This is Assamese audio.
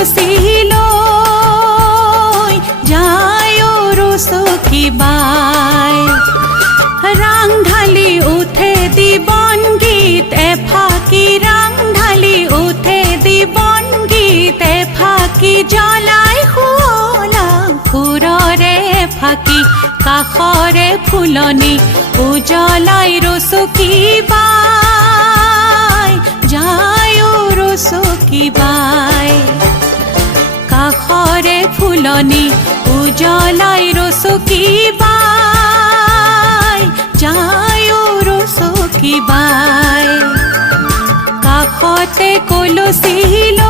কলচীলৈ যায় ৰচকী বাই। ৰাং ঢালি উঠে দিবন গীত এফাকি, ৰাং ঢালি উঠে দিবন গীত এফাকি, জ্বলাই শুৱলা ফুৰৰে ফাকি, কাষৰে ফুলনি উজ্বলাই ৰচকী বাই, যায় ৰচকী বাই। কাষৰে ফুলনি উজ্বলাই ৰচকী বাই, যায় ৰচকী বাই। কাষতে কলচীলৈ